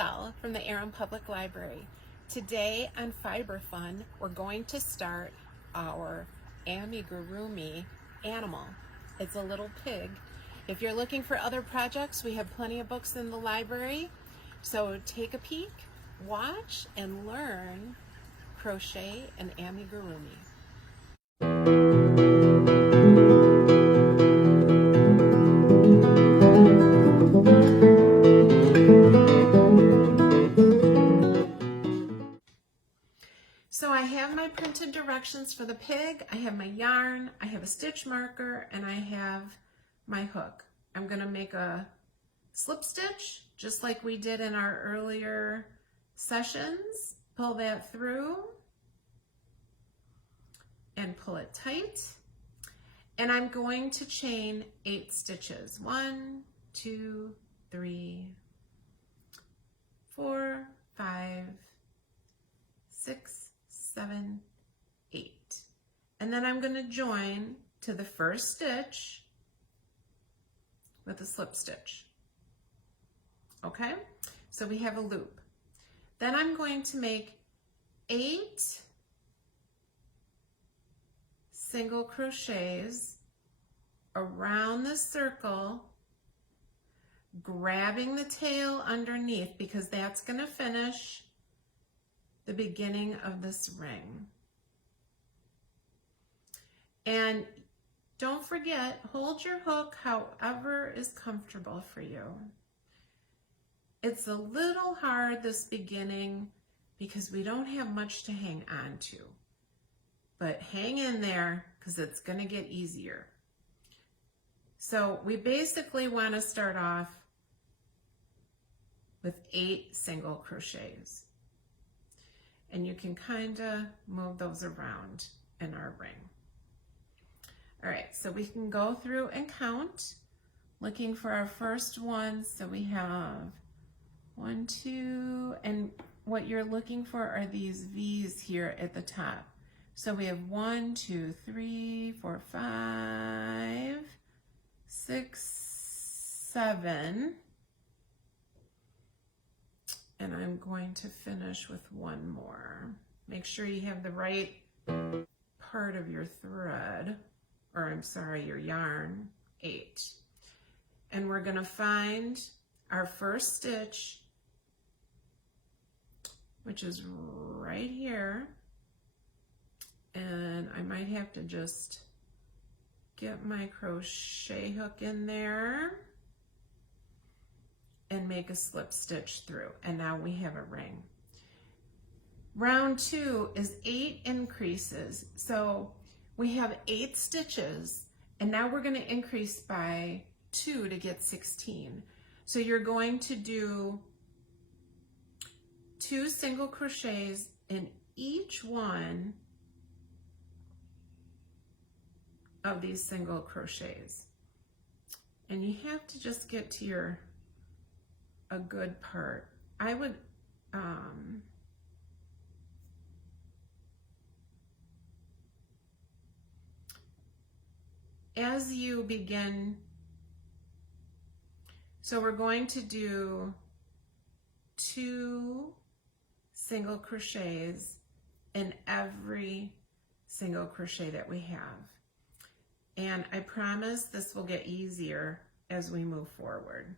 Michelle from the Aaron Public Library. Today on Fiber Fun, we're going to start our amigurumi animal. It's a little pig. If you're looking for other projects, we have plenty of books in the library. So take a peek, watch, and learn crochet and amigurumi. So I have my printed directions for the pig, I have my yarn, I have a stitch marker, and I have my hook. I'm going to make a slip stitch just like we did in our earlier sessions. Pull that through and pull it tight. And I'm going to chain 8 stitches. 1, 2, 3, 4, 5, 6, 7, 8. And then I'm going to join to the first stitch with a slip stitch. Okay, so we have a loop. Then I'm going to make 8 single crochets around the circle, grabbing the tail underneath because that's going to finish the beginning of this ring. And don't forget, hold your hook however is comfortable for you. It's a little hard this beginning because we don't have much to hang on to, but hang in there because it's going to get easier. So we basically want to start off with 8 single crochets. And you can kind of move those around in our ring. All right, so we can go through and count, looking for our first one. So we have 1, 2, and what you're looking for are these V's here at the top. So we have 1, 2, 3, 4, 5, 6, 7. And I'm going to finish with 1 more. Make sure you have the right part of your thread, or I'm sorry, your yarn. 8. And we're going to find our first stitch, which is right here. And I might have to just get my crochet hook in there and make a slip stitch through. And now we have a ring. Round 2 is 8 increases. So we have 8 stitches, and now we're going to increase by 2 to get 16. So you're going to do 2 single crochets in each one of these single crochets. And you have to just get to a good part. I would as you begin, so we're going to do 2 single crochets in every single crochet that we have. And I promise this will get easier as we move forward.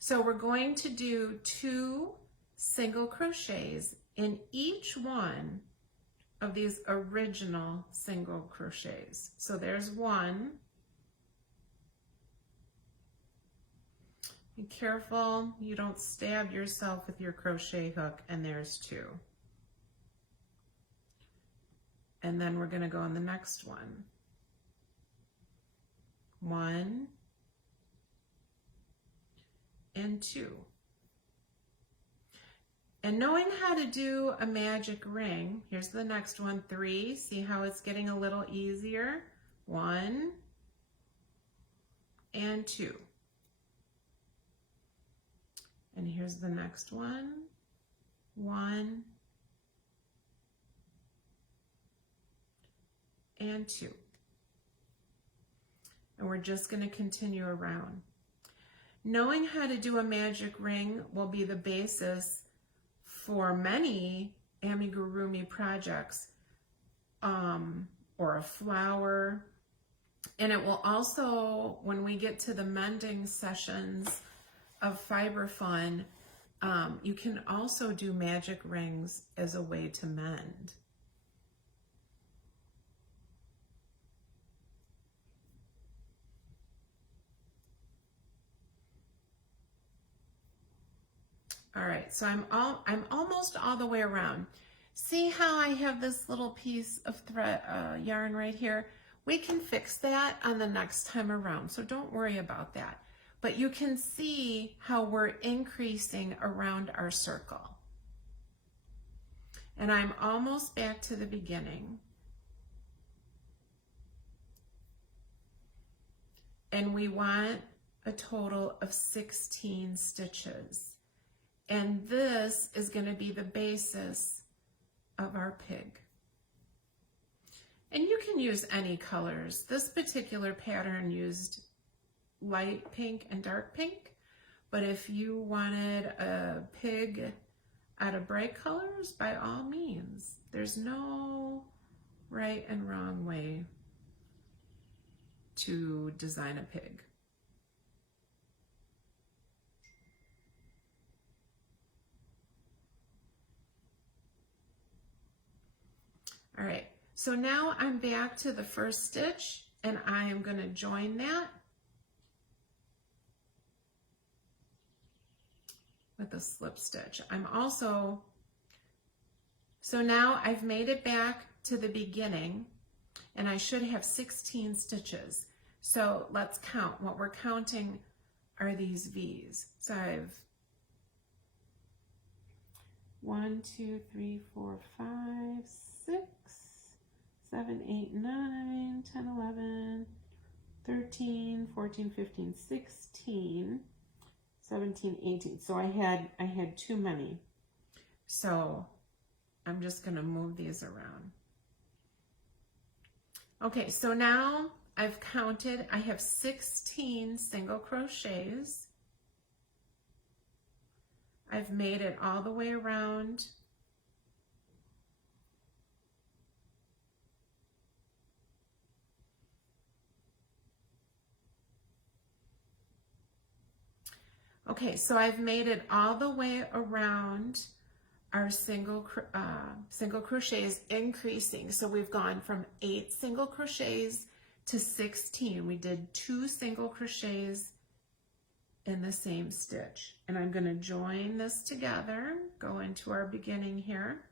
So we're going to do 2 single crochets in each one of these original single crochets. So there's 1. Be careful you don't stab yourself with your crochet hook, and there's 2. And then we're going to go on the next one. 1 and 2. And knowing how to do a magic ring, here's the next one, 3. See how it's getting a little easier? 1 and 2. And here's the next one, 1 and 2. And we're just going to continue around. Knowing how to do a magic ring will be the basis for many amigurumi projects, or a flower. And it will also, when we get to the mending sessions of Fiber Fun, you can also do magic rings as a way to mend. All right, so I'm almost all the way around. See how I have this little piece of thread yarn right here? We can fix that on the next time around, so don't worry about that. But you can see how we're increasing around our circle. And I'm almost back to the beginning. And we want a total of 16 stitches. And this is going to be the basis of our pig. And you can use any colors. This particular pattern used light pink and dark pink, but if you wanted a pig out of bright colors, by all means. There's no right and wrong way to design a pig. All right, so now I'm back to the first stitch and I am going to join that with a slip stitch. So now I've made it back to the beginning and I should have 16 stitches. So let's count. What we're counting are these V's. So I've 1, 2, 3, 4, 5, 6, 7, 8, 9, 10, 11, 13, 14, 15, 16, 17, 18. So I had too many. So I'm just going to move these around. Okay, so now I've counted. I have 16 single crochets. I've made it all the way around. Okay, so I've made it all the way around our single crochets, increasing. So we've gone from 8 single crochets to 16. We did 2 single crochets in the same stitch. And I'm going to join this together, go into our beginning here.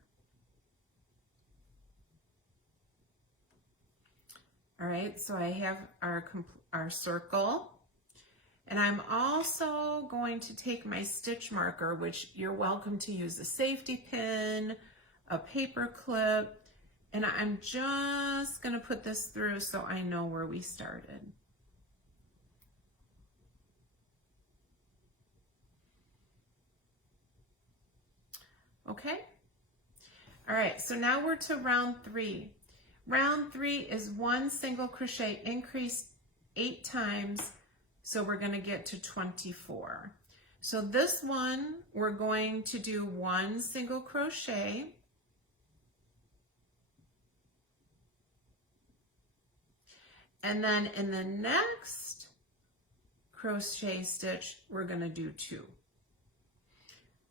All right, so I have our circle. And I'm also going to take my stitch marker, which you're welcome to use a safety pin, a paper clip, and I'm just going to put this through so I know where we started. Okay? All right, so now we're to round 3. Round 3 is 1 single crochet increased 8 times. So we're going to get to 24. So this one, we're going to do 1 single crochet. And then in the next crochet stitch, we're going to do 2.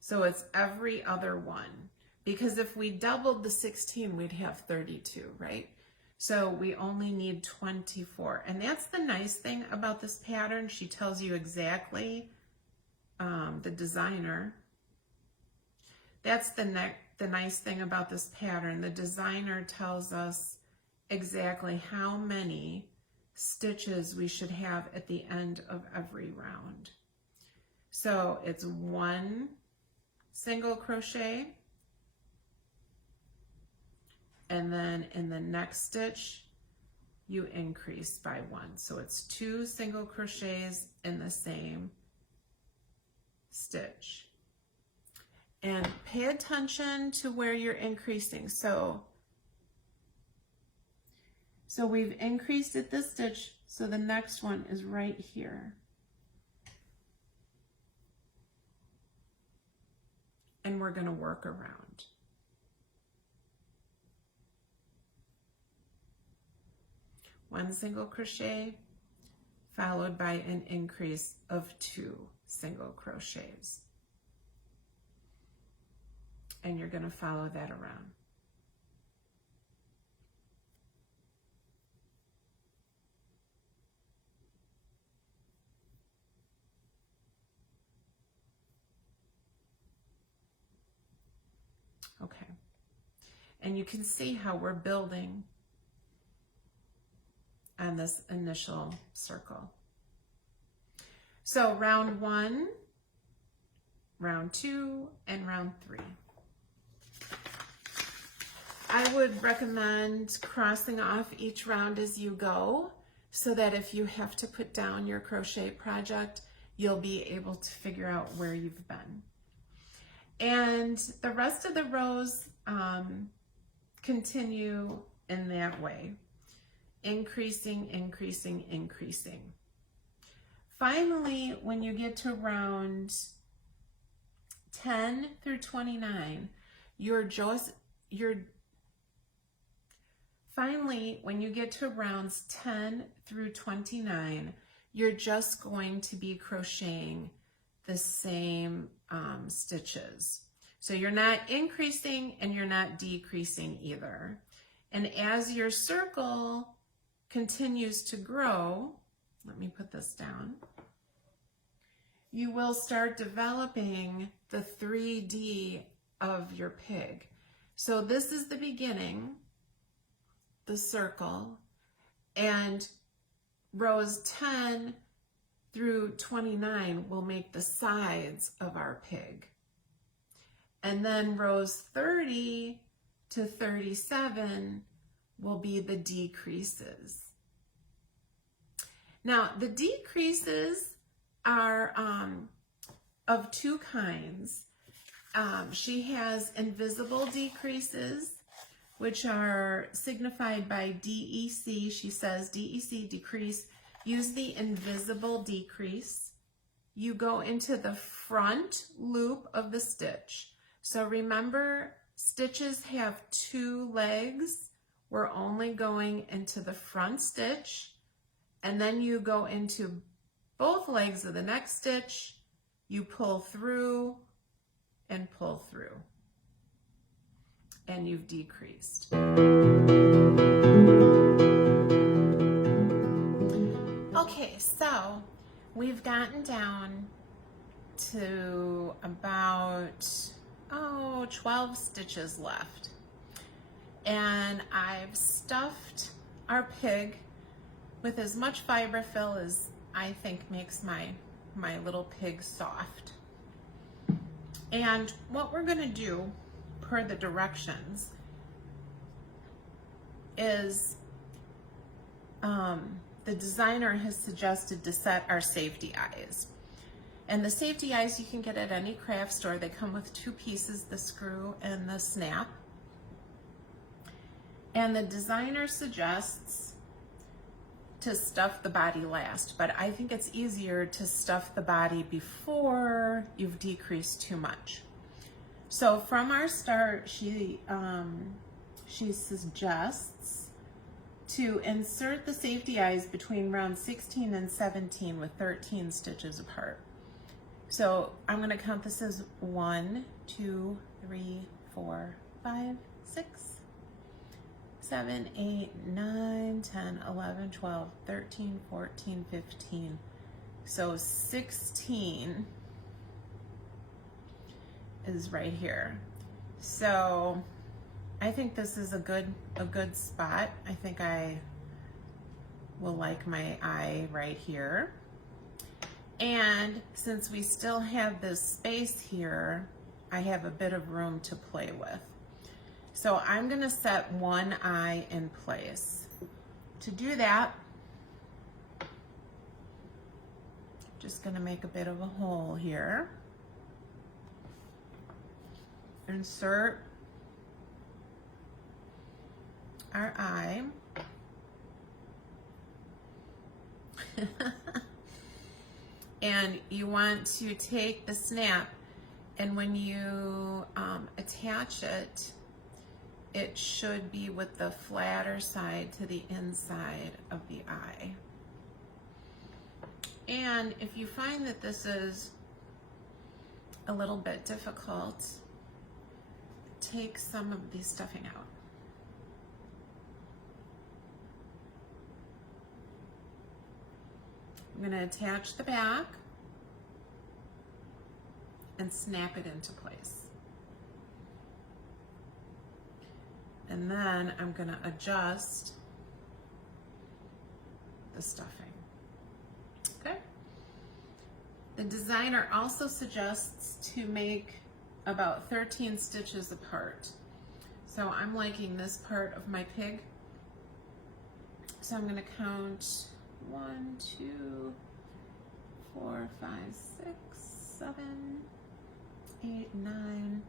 So it's every other one. Because if we doubled the 16, we'd have 32, right? So we only need 24. And that's the nice thing about this pattern. She tells you exactly, the designer. That's the nice thing about this pattern. The designer tells us exactly how many stitches we should have at the end of every round. So it's 1 single crochet. And then in the next stitch, you increase by 1. So it's 2 single crochets in the same stitch. And pay attention to where you're increasing. So So we've increased at this stitch, so the next one is right here. And we're going to work around. One single crochet followed by an increase of 2 single crochets. And you're going to follow that around. Okay. And you can see how we're building on this initial circle. So round 1, round 2, and round 3. I would recommend crossing off each round as you go, so that if you have to put down your crochet project, you'll be able to figure out where you've been. And the rest of the rows continue in that way, increasing, increasing, increasing. Finally, when you get to round 10 through 29, finally, when you get to rounds 10 through 29, you're just going to be crocheting the same stitches. So you're not increasing and you're not decreasing either. And as your circle continues to grow, let me put this down, you will start developing the 3D of your pig. So this is the beginning, the circle, and rows 10 through 29 will make the sides of our pig. And then rows 30 to 37 will be the decreases. Now, the decreases are of 2 kinds. She has invisible decreases, which are signified by DEC. She says, DEC, decrease. Use the invisible decrease. You go into the front loop of the stitch. So remember, stitches have 2 legs. We're only going into the front stitch, and then you go into both legs of the next stitch. You pull through and pull through, and you've decreased. Okay, so we've gotten down to about 12 stitches left, and I've stuffed our pig with as much fiberfill as I think makes my little pig soft. And what we're going to do per the directions is the designer has suggested to set our safety eyes. And the safety eyes you can get at any craft store. They come with 2 pieces, the screw and the snap. And the designer suggests to stuff the body last, but I think it's easier to stuff the body before you've decreased too much. So from our start, she suggests to insert the safety eyes between round 16 and 17 with 13 stitches apart. So I'm going to count this as 1, 2, 3, 4, 5, 6, 7, 8, 9, 10, 11, 12, 13, 14, 15. So 16 is right here. So I think this is a good spot. I think I will like my eye right here. And since we still have this space here, I have a bit of room to play with. So I'm going to set one eye in place. To do that, just going to make a bit of a hole here. Insert our eye. And you want to take the snap, and when you attach it, it should be with the flatter side to the inside of the eye. And if you find that this is a little bit difficult, take some of the stuffing out. I'm going to attach the back and snap it into place. And then I'm going to adjust the stuffing. Okay? The designer also suggests to make about 13 stitches apart. So I'm liking this part of my pig. So I'm going to count 1, 2, 4, 5, 6, 7, 8, 9,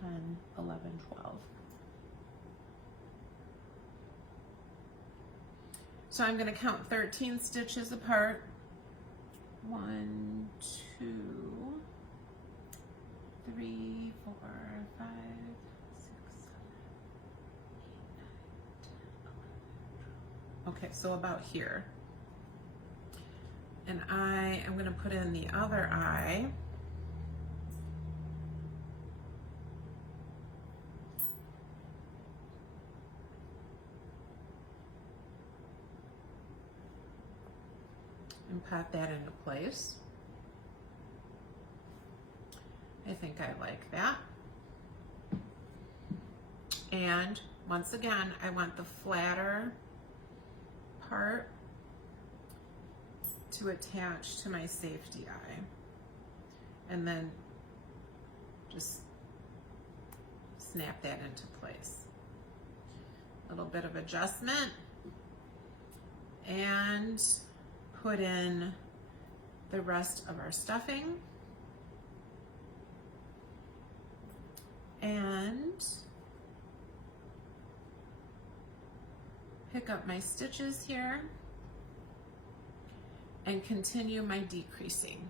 10, 11, 12. So I'm going to count 13 stitches apart. 1, 2, 3, 4, 5, 6, 7, 8, 9, 10, 11, 12. Okay, so about here. And I am going to put in the other eye. And pat that into place. I think I like that. And once again, I want the flatter part to attach to my safety eye. And then just snap that into place. A little bit of adjustment. And put in the rest of our stuffing. And pick up my stitches here and continue my decreasing.